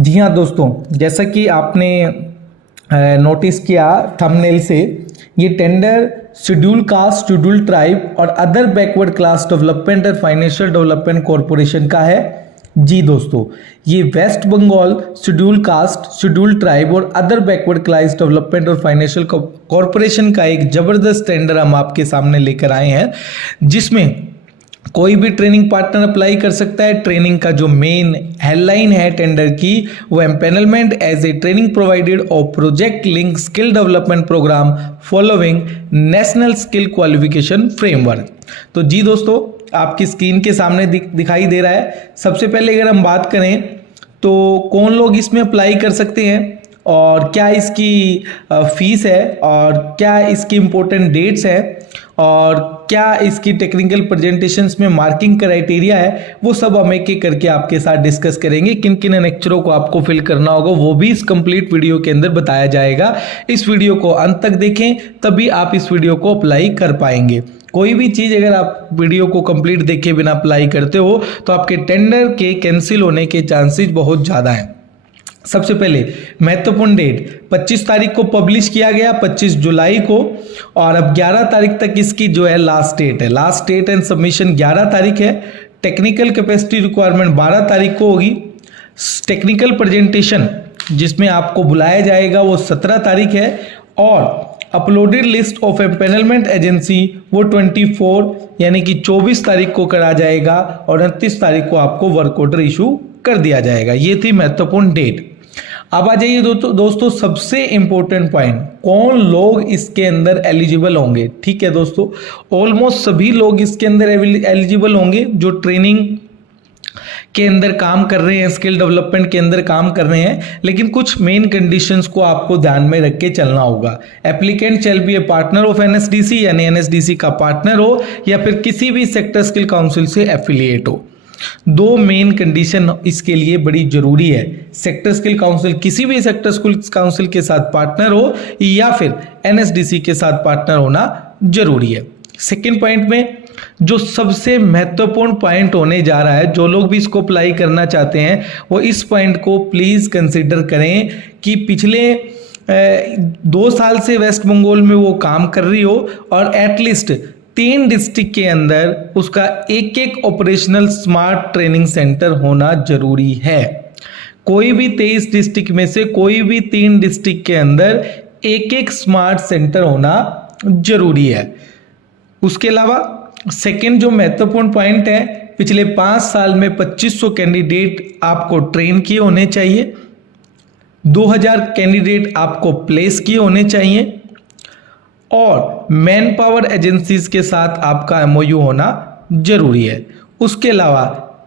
जी हाँ दोस्तों, जैसा कि आपने नोटिस किया थंबनेल से, ये tender schedule caste, schedule tribe और अदर बैकवर्ड क्लास डेवलपमेंट और फाइनेंशियल डेवलपमेंट कॉरपोरेशन का है। जी दोस्तों, ये West Bengal schedule caste, schedule tribe और अदर बैकवर्ड क्लास डेवलपमेंट और फाइनेंशियल कॉरपोरेशन का एक जबरदस्त टेंडर हम आपके सामने लेकर आए हैं, जिसमें कोई भी ट्रेनिंग पार्टनर अप्लाई कर सकता है। ट्रेनिंग का जो मेन हेडलाइन है टेंडर की, वो empanelment as a training provided और project link skill development program following national skill qualification framework. तो जी दोस्तों, आपकी स्क्रीन के सामने दिखाई दे रहा है। सबसे पहले अगर हम बात करें तो कौन लोग इसमें अप्लाई कर सकते हैं और क्या इसकी फीस है और क्या इसकी इंपॉर्टेंट डेट्स है और क्या इसकी टेक्निकल प्रेजेंटेशंस में मार्किंग क्राइटेरिया है, वो सब हम एक एक करके आपके साथ डिस्कस करेंगे। किन किन अनेक्चरों को आपको फिल करना होगा वो भी इस कंप्लीट वीडियो के अंदर बताया जाएगा। इस वीडियो को अंत तक देखें, तभी आप इस वीडियो को अप्लाई कर पाएंगे। कोई भी चीज़ अगर आप वीडियो को कंप्लीट देखे बिना अप्लाई करते हो तो आपके टेंडर के कैंसिल होने के चांसेस बहुत ज़्यादा हैं। सबसे पहले महत्वपूर्ण डेट 25 तारीख को पब्लिश किया गया, 25 जुलाई को, और अब 11 तारीख तक इसकी जो है लास्ट डेट है। लास्ट डेट एंड सबमिशन 11 तारीख है। टेक्निकल कैपेसिटी रिक्वायरमेंट 12 तारीख को होगी। टेक्निकल प्रेजेंटेशन जिसमें आपको बुलाया जाएगा वो 17 तारीख है। और uploaded list of empanelment agency वो 24 यानी कि 24 तारीख को करा जाएगा और 29 तारीख को आपको वर्क ऑर्डर इशू कर दिया जाएगा। ये थी महत्वपूर्ण डेट। अब आ जाइए दोस्तों सबसे इंपॉर्टेंट पॉइंट, कौन लोग इसके अंदर एलिजिबल होंगे। ठीक है दोस्तों, ऑलमोस्ट सभी लोग इसके अंदर एलिजिबल होंगे जो ट्रेनिंग के अंदर काम कर रहे हैं, स्किल डेवलपमेंट के अंदर काम कर रहे हैं। लेकिन कुछ मेन कंडीशंस को आपको ध्यान में रख के चलना होगा। Applicant shall be A partner of NSDC, यानी एनएसडीसी का पार्टनर हो या फिर किसी भी सेक्टर स्किल काउंसिल से एफिलिएट हो। दो मेन कंडीशन इसके लिए बड़ी जरूरी है। सेक्टर स्किल काउंसिल, किसी भी सेक्टर स्किल काउंसिल के साथ पार्टनर हो या फिर एनएसडीसी के साथ पार्टनर होना जरूरी है। सेकंड पॉइंट में जो सबसे महत्वपूर्ण पॉइंट होने जा रहा है, जो लोग भी इसको अप्लाई करना चाहते हैं वो इस पॉइंट को प्लीज कंसिडर करें कि पिछले 2 साल से वेस्ट बंगाल में वो काम कर रही हो और एटलीस्ट 3 डिस्ट्रिक्ट के अंदर उसका एक एक ऑपरेशनल स्मार्ट ट्रेनिंग सेंटर होना जरूरी है। कोई भी 23 डिस्ट्रिक्ट में से कोई भी 3 डिस्ट्रिक्ट के अंदर एक एक स्मार्ट सेंटर होना जरूरी है। उसके अलावा सेकेंड जो महत्वपूर्ण पॉइंट है, पिछले 5 साल में 2500 कैंडिडेट आपको ट्रेन किए होने चाहिए, 2000 कैंडिडेट आपको प्लेस किए होने चाहिए और मैन पावर एजेंसीज के साथ आपका एमओयू होना जरूरी है। उसके अलावा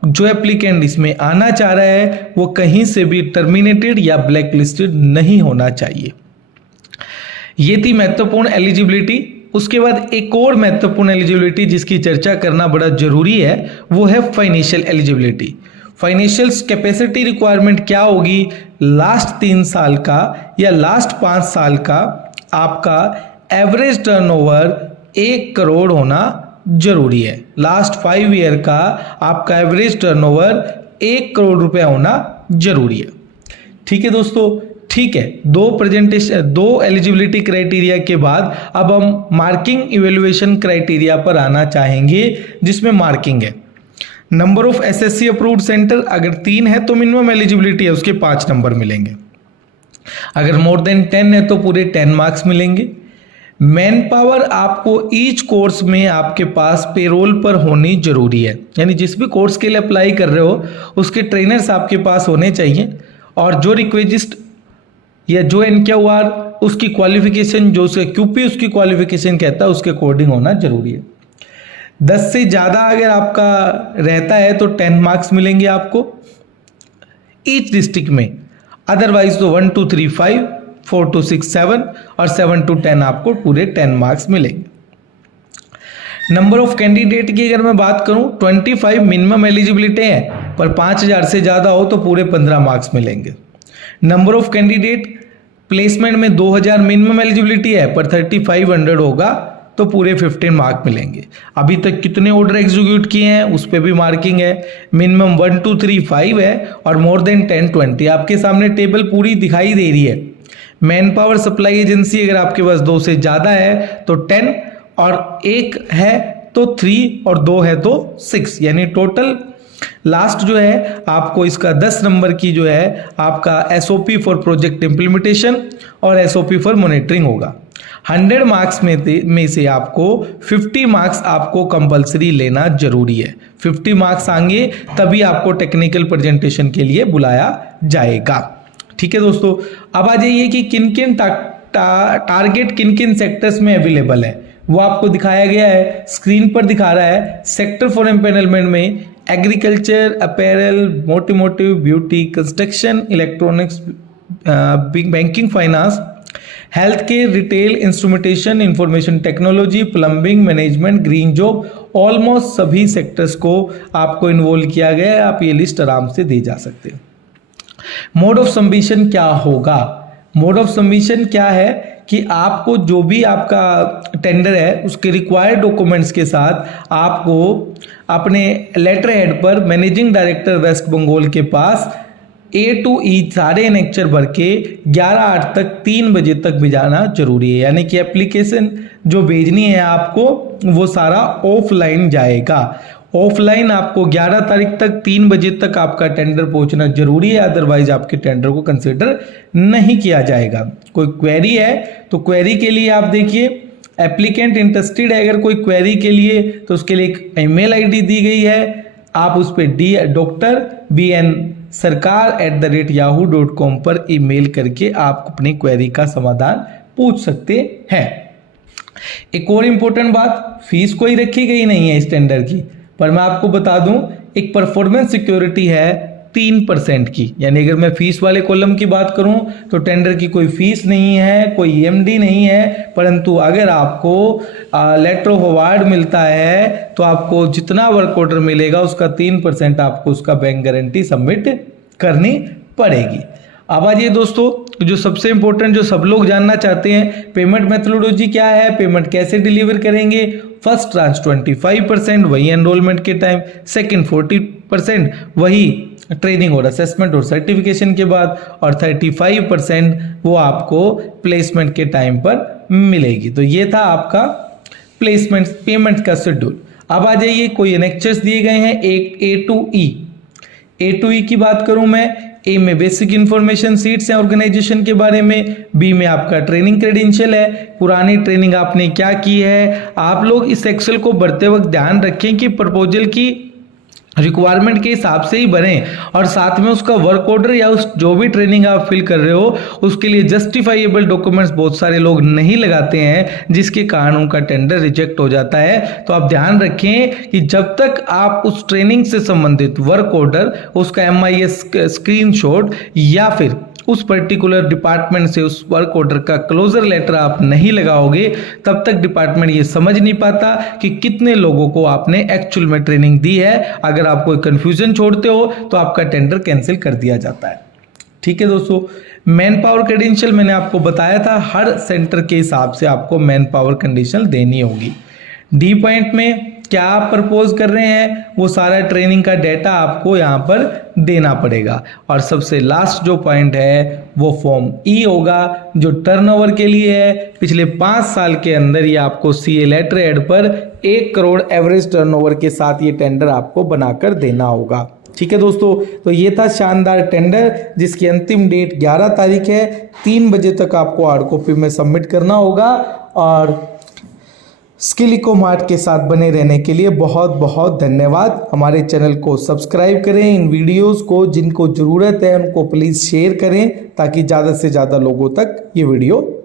जो एप्लीकेंट इसमें आना चाह रहा है वो कहीं से भी टर्मिनेटेड या ब्लैक लिस्टेड नहीं होना चाहिए। ये थी महत्वपूर्ण एलिजिबिलिटी। उसके बाद एक और महत्वपूर्ण एलिजिबिलिटी जिसकी चर्चा करना बड़ा जरूरी है वो है financial eligibility. Financial capacity requirement क्या होगी, लास्ट 3 साल का या लास्ट 5 साल का आपका एवरेज टर्नओवर 1 करोड़ होना जरूरी है। लास्ट 5 ईयर का आपका एवरेज टर्नओवर 1 करोड़ रुपया होना जरूरी है। ठीक है दोस्तों, ठीक है। दो एलिजिबिलिटी क्राइटेरिया के बाद अब हम मार्किंग इवेल्युएशन क्राइटेरिया पर आना चाहेंगे, जिसमें मार्किंग है number of SSC approved centre. अगर 3 है तो मिनिमम एलिजिबिलिटी है, उसके 5 नंबर मिलेंगे। अगर मोर देन 10 है तो पूरे 10 मार्क्स मिलेंगे। मैन पावर आपको ईच कोर्स में आपके पास पेरोल पर होनी जरूरी है, यानी जिस भी कोर्स के लिए अप्लाई कर रहे हो उसके ट्रेनर्स आपके पास होने चाहिए और जो रिक्वेजिस्ट या जो एनक्यूआर उसकी क्वालिफिकेशन, जो उसका क्यूपी उसकी क्वालिफिकेशन कहता है उसके अकॉर्डिंग होना जरूरी है। 10 से ज़्यादा अगर आपका रहता है तो 10 मार्क्स मिलेंगे आपको ईच डिस्ट्रिक्ट में। अदरवाइज तो 1 2 3 5 4 2 6 7 और 7 to 10 आपको पूरे 10 मार्क्स मिलेंगे। नंबर ऑफ कैंडिडेट की अगर मैं बात करूं 25 मिनिमम एलिजिबिलिटी है, पर 5000 से ज़्यादा हो तो पूरे 15 मार्क्स मिलेंगे। नंबर ऑफ कैंडिडेट प्लेसमेंट में 2000 मिनिमम एलिजिबिलिटी है, पर 3500 होगा तो पूरे 15 मार्क मिलेंगे। अभी तक कितने ऑर्डर एग्जीक्यूट किए हैं उस पर भी मार्किंग है। मिनिमम 1 2 3 5 है और मोर देन 10 20। आपके सामने टेबल पूरी दिखाई दे रही है। मैन पावर सप्लाई एजेंसी अगर आपके पास 2 से ज़्यादा है तो 10 और 1 है तो 3 और 2 है तो 6, यानी टोटल लास्ट जो है आपको इसका 10 नंबर की जो है आपका एसओपी फॉर प्रोजेक्ट इंप्लीमेंटेशन और एसओपी फॉर मॉनिटरिंग होगा। 100 मार्क्स में से आपको 50 मार्क्स आपको कंपलसरी लेना जरूरी है। 50 मार्क्स आएंगे तभी आपको टेक्निकल प्रेजेंटेशन के लिए बुलाया जाएगा। ठीक है दोस्तों, अब आ जाइए कि किन किन टारगेट किन किन सेक्टर्स में अवेलेबल है, वो आपको दिखाया गया है, स्क्रीन पर दिखा रहा है। सेक्टर फॉर एम्पेनलमेंट में agriculture, apparel, motive, beauty, construction, electronics, banking, finance, health care, retail, instrumentation, information technology, plumbing, management, green job, almost सभी सेक्टर्स को आपको इन्वॉल्व किया गया है। आप ये लिस्ट आराम से दे जा सकते हैं। मोड ऑफ सबमिशन क्या होगा? मोड ऑफ सबमिशन क्या है कि आपको जो भी आपका टेंडर है उसके रिक्वायर्ड डॉक्यूमेंट्स के साथ आपको अपने लेटर हेड पर मैनेजिंग डायरेक्टर वेस्ट बंगाल के पास A to E सारे एनेक्चर भर के 11/8 तक 3 बजे तक भिजाना जरूरी है। यानी कि एप्लीकेशन जो भेजनी है आपको वो सारा ऑफलाइन जाएगा। ऑफलाइन आपको 11 तारीख तक 3 बजे तक आपका टेंडर पहुंचना जरूरी है, अदरवाइज आपके टेंडर को कंसिडर नहीं किया जाएगा। कोई क्वेरी है तो क्वेरी के लिए आप देखिए, एप्लीकेंट इंटरेस्टेड है अगर कोई क्वेरी के लिए तो उसके लिए एक ईमेल आईडी दी गई है। आप उस पर drbnsarkar@yahoo.com पर ईमेल करके आप अपनी क्वेरी का समाधान पूछ सकते हैं। एक और इम्पोर्टेंट बात, फीस कोई रखी गई नहीं है इस टेंडर की, पर मैं आपको बता दूं एक परफॉर्मेंस सिक्योरिटी है 3% की। यानी अगर मैं फीस वाले कॉलम की बात करूं तो टेंडर की कोई फीस नहीं है, कोई ईएमडी नहीं है, परंतु अगर आपको लेटर ऑफ अवार्ड मिलता है तो आपको जितना वर्क ऑर्डर मिलेगा उसका 3% आपको उसका बैंक गारंटी सबमिट करनी पड़ेगी। अब आइए दोस्तों, जो सबसे इंपॉर्टेंट जो सब लोग जानना चाहते हैं, पेमेंट मेथोडोलॉजी क्या है, पेमेंट कैसे डिलीवर करेंगे। फर्स्ट ट्रांच 25% वही एनरोलमेंट के टाइम, सेकंड 40% वही ट्रेनिंग और असेसमेंट और सर्टिफिकेशन के बाद, और 35% वो आपको प्लेसमेंट के टाइम पर मिलेगी। तो ये था आपका प्लेसमेंट पेमेंट का शेड्यूल। अब आ जाइए, कोई एनेक्चर्स दिए गए हैं, एक A to E की बात करूं मैं, ए में बेसिक इंफॉर्मेशन सीट्स हैं ऑर्गेनाइजेशन के बारे में, बी में आपका ट्रेनिंग क्रेडेंशियल है, पुरानी ट्रेनिंग आपने क्या की है। आप लोग इस एक्सेल को भरते वक्त ध्यान रखें कि प्रपोजल की रिक्वायरमेंट के हिसाब से ही भरें, और साथ में उसका वर्क ऑर्डर या उस जो भी ट्रेनिंग आप फिल कर रहे हो उसके लिए जस्टिफाइएबल डॉक्यूमेंट्स बहुत सारे लोग नहीं लगाते हैं, जिसके कारण उनका टेंडर रिजेक्ट हो जाता है। तो आप ध्यान रखें कि जब तक आप उस ट्रेनिंग से संबंधित वर्क ऑर्डर, उसका MIS स्क्रीनशॉट या फिर उस पर्टिकुलर डिपार्टमेंट से उस वर्क ऑर्डर का क्लोजर लेटर आप नहीं लगाओगे, तब तक डिपार्टमेंट ये समझ नहीं पाता कि कितने लोगों को आपने एक्चुअल में ट्रेनिंग दी है। अगर आप कोई कंफ्यूजन छोड़ते हो तो आपका टेंडर कैंसिल कर दिया जाता है। ठीक है दोस्तों, मैन पावर क्रेडेंशियल मैंने आपको बताया था, हर सेंटर के हिसाब से आपको मैन पावर क्रेडेंशियल देनी होगी। डी पॉइंट में क्या आप प्रपोज कर रहे हैं वो सारा ट्रेनिंग का डेटा आपको यहाँ पर देना पड़ेगा। और सबसे लास्ट जो पॉइंट है वो फॉर्म ई होगा, जो टर्नओवर के लिए है। पिछले 5 साल के अंदर ये आपको CA लेटर हेड पर 1 करोड़ एवरेज टर्नओवर के साथ ये टेंडर आपको बनाकर देना होगा। ठीक है दोस्तों, तो ये था शानदार टेंडर जिसकी अंतिम डेट 11 तारीख है। 3 बजे तक आपको हार्ड कॉपी में सबमिट करना होगा। और स्किल इको मार्ट के साथ बने रहने के लिए बहुत बहुत धन्यवाद। हमारे चैनल को सब्सक्राइब करें, इन वीडियोस को जिनको ज़रूरत है उनको प्लीज़ शेयर करें ताकि ज़्यादा से ज़्यादा लोगों तक ये वीडियो